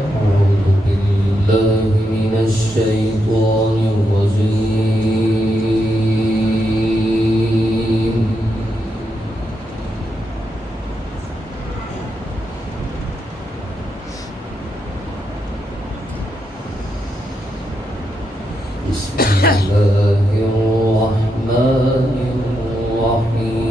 أعوذ بالله من الشيطان الرجيم. بسم الله الرحمن الرحيم.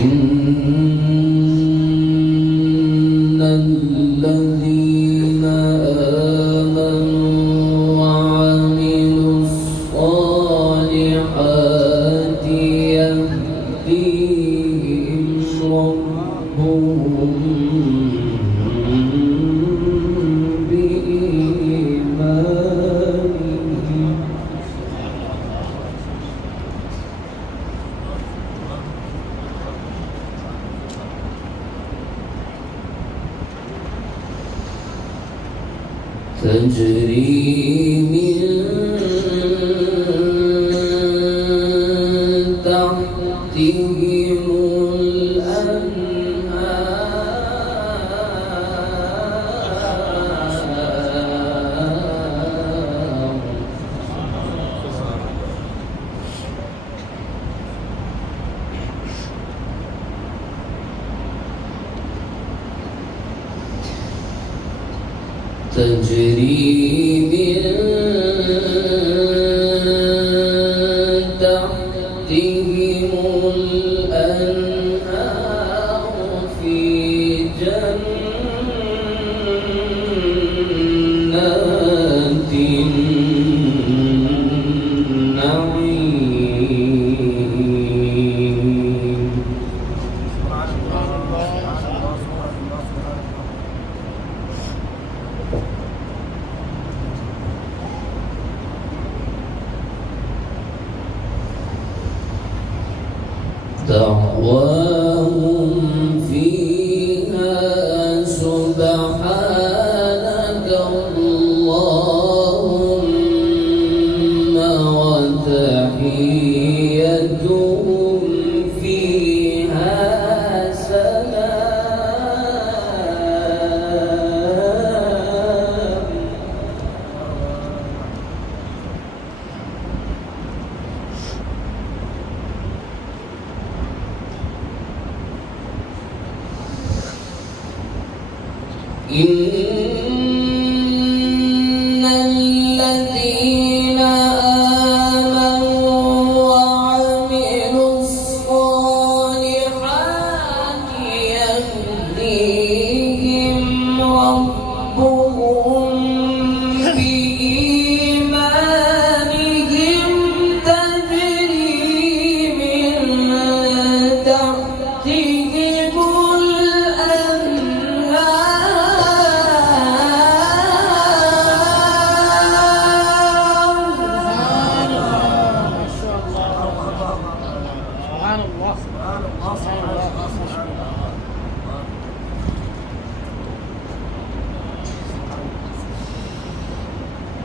إن الذين آمنوا وعملوا الصالحات يهديهم ربهم بإيمانهم. تجري من تحتهم الأنهار. تجري من تحتهم الأنهار في جنات النعيم. دعواهم فيها سبحانك اللهم وتحيتهم فيها سلام. إن الذين آمنوا وعملوا الصالحات يهديهم ربهم بإيمانهم. تجري من تحتهم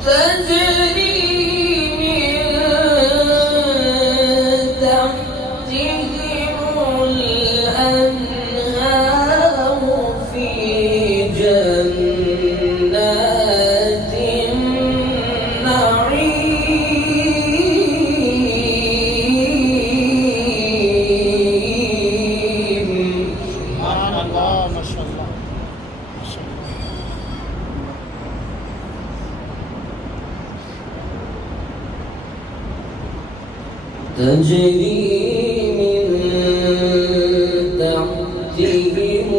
تجري من تحتهم الأنهار في جنات النعيم. سبحان الله، ما شاء الله، ما شاء الله. تجري من تحتهم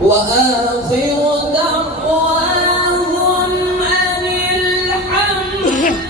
وآخر دعواهم أن الحمد لله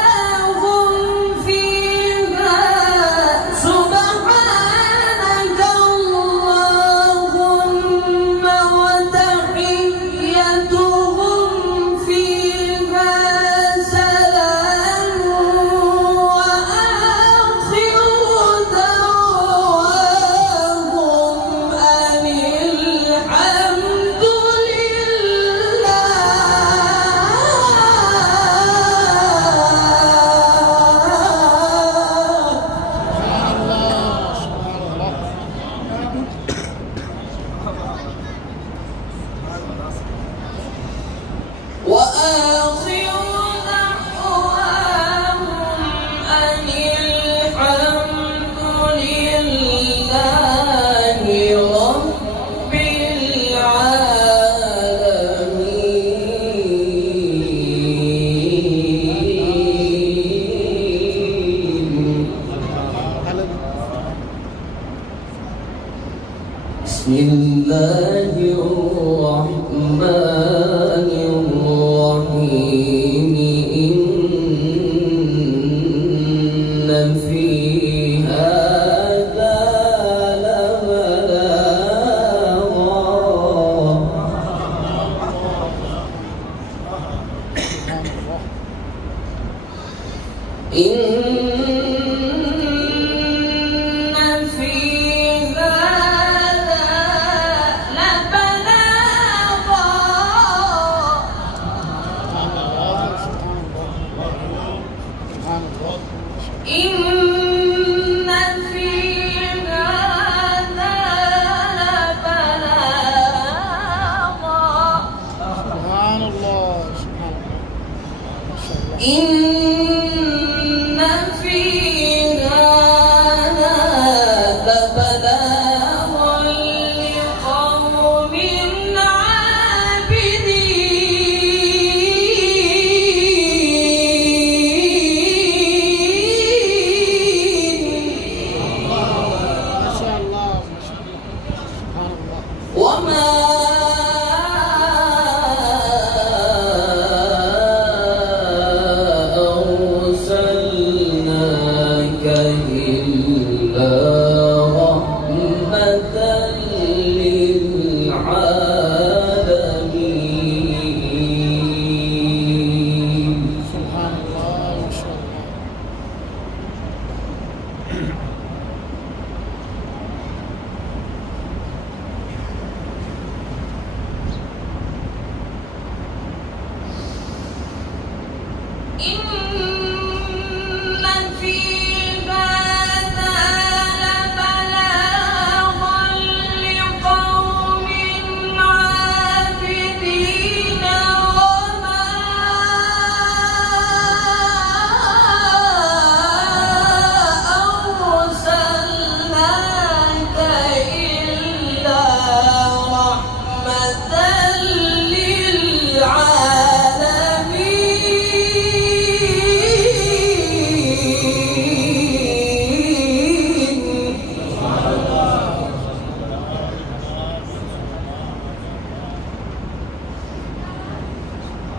دعواهم فيها سبحانك اللهم وتحيتهم فيها سلام وآخر دعواهم أن الحمد بسم الله الرحمن الرحيم إن في هذا لبلاغا إن في إن في هذا لبلاغا لقوم عابدين ما شاء الله ما شاء الله سبحان الله وما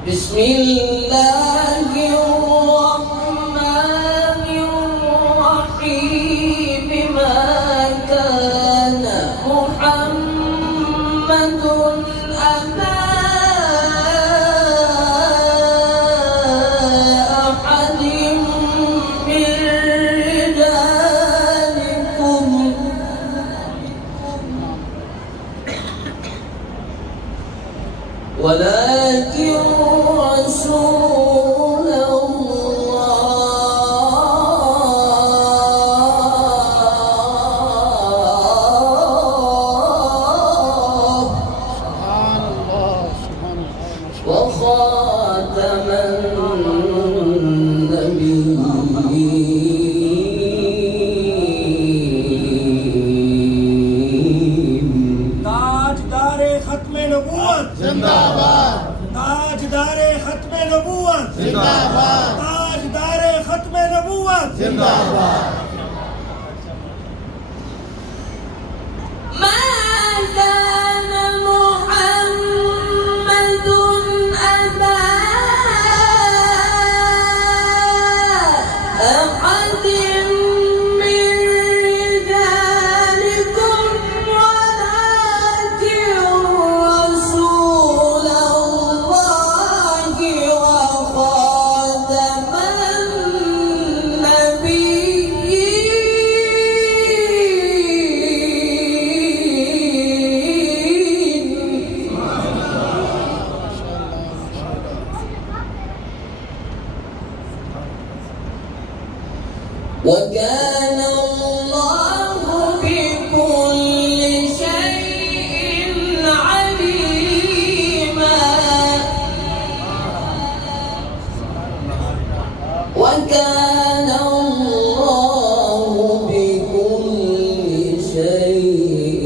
بسم الله الرحمن الرحيم ما كان محمد أبا أحد من رجالكم जिंदाबाद ताजदारे खत्म नबूवत जिंदाबाद ما كان محمد أبا أحد من رجالكم ولكن رسول الله وخاتم النبيين وكان الله بكل شيء عليما وكان الله بكل شيء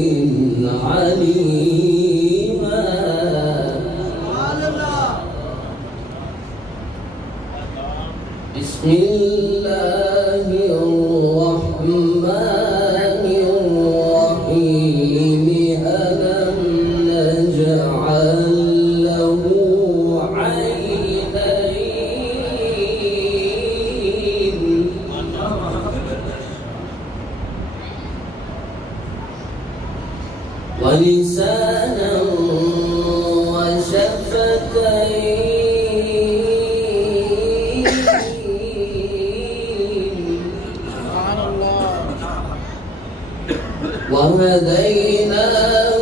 عليما بسم الله الرحمن الرحيم ألم نجعل له عينين ولسانا وشفتين سبحان الله وهديناه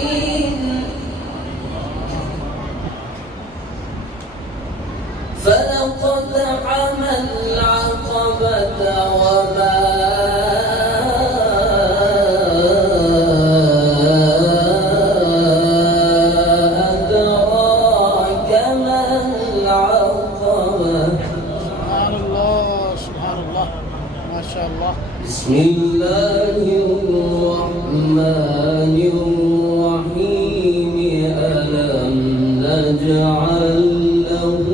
النجدين فلقتحم العقبة وما أدراك ما العقبة سبحان الله سبحان الله ما شاء الله بسم الله الرحمن الرحيم ألم نجعل له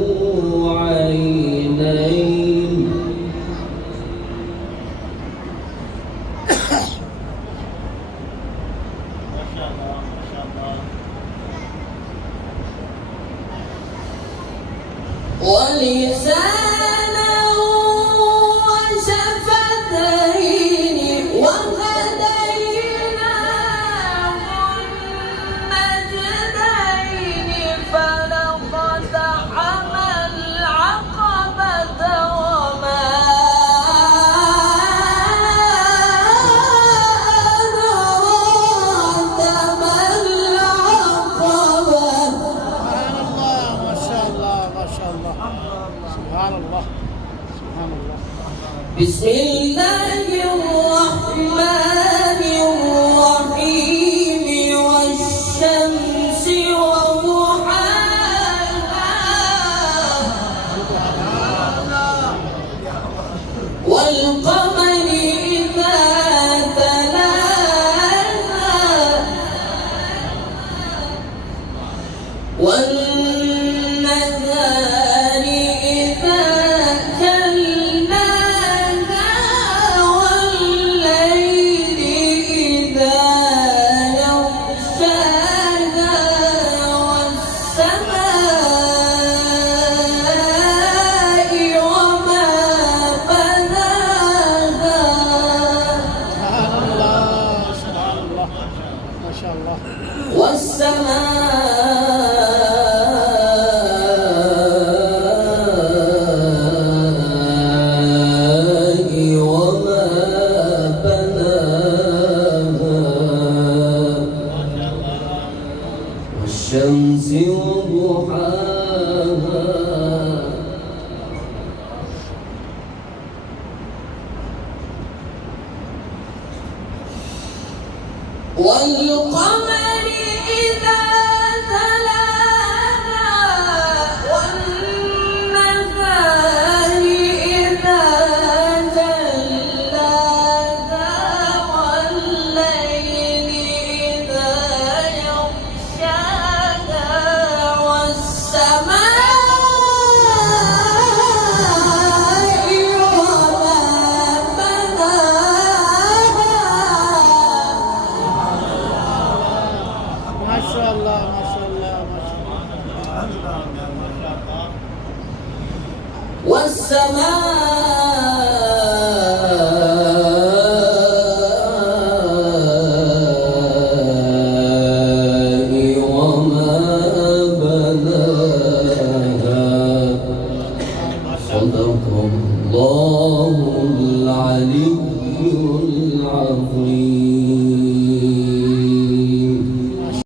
عينين ولسانا وشفتين وهديناه النجدين فلقتحم العقبة وما أدراك ما العقبة سبحان الله ما شاء الله ما شاء الله سبحان الله سبحان الله بسم الله الرحمن الرحيم والشمس وضحاها والقمر إذا تلاها والنهار إذا جلاها والليل إذا يغشاها والسماء وما بناها سبحان الله سبحان الله ما شاء الله والسماء وما بناها والشمس وضحاها والقمر إذا تلاها والنهار إذا جلاها والليل والسماء وما بناها صدق الله العلي العظيم